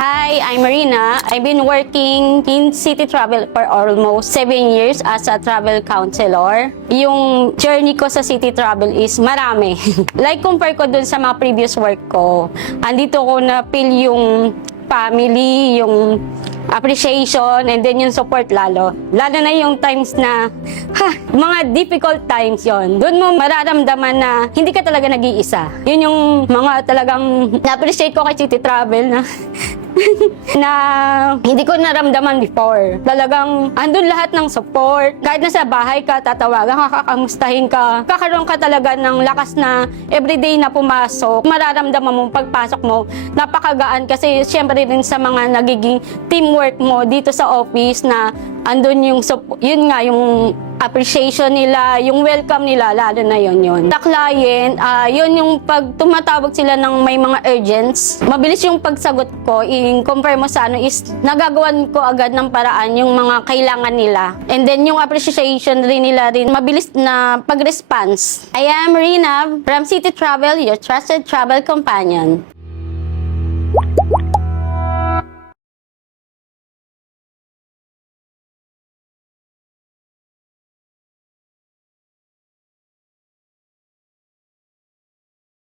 Hi, I'm Marina. I've been working in City Travel for almost 7 years as a travel counselor. Yung journey ko sa City Travel is marami. Like compare ko dun sa mga previous work ko, andito ko na feel yung family, yung appreciation, and then yung support lalo. Lalo na yung times na, mga difficult times yon. Doon mo mararamdaman na hindi ka talaga nag-iisa. Yun yung mga talagang na-appreciate ko kay City Travel na na hindi ko naramdaman before. Talagang andun lahat ng support. Kahit nasa bahay ka, tatawagan ka, kakamustahin ka. Kakaroon ka talaga ng lakas na everyday na pumasok. Mararamdaman mo pagpasok mo, napakagaan kasi syempre rin sa mga nagiging teamwork mo dito sa office na andun yung yun nga yung appreciation nila, yung welcome nila, lalo na yun. Sa client, yun yung pag tumatawag sila ng may mga urgents, mabilis yung pagsagot ko, compare mo sa is nagagawan ko agad ng paraan yung mga kailangan nila. And then yung appreciation rin nila rin, mabilis na pag-response. I am Rina from City Travel, your trusted travel companion.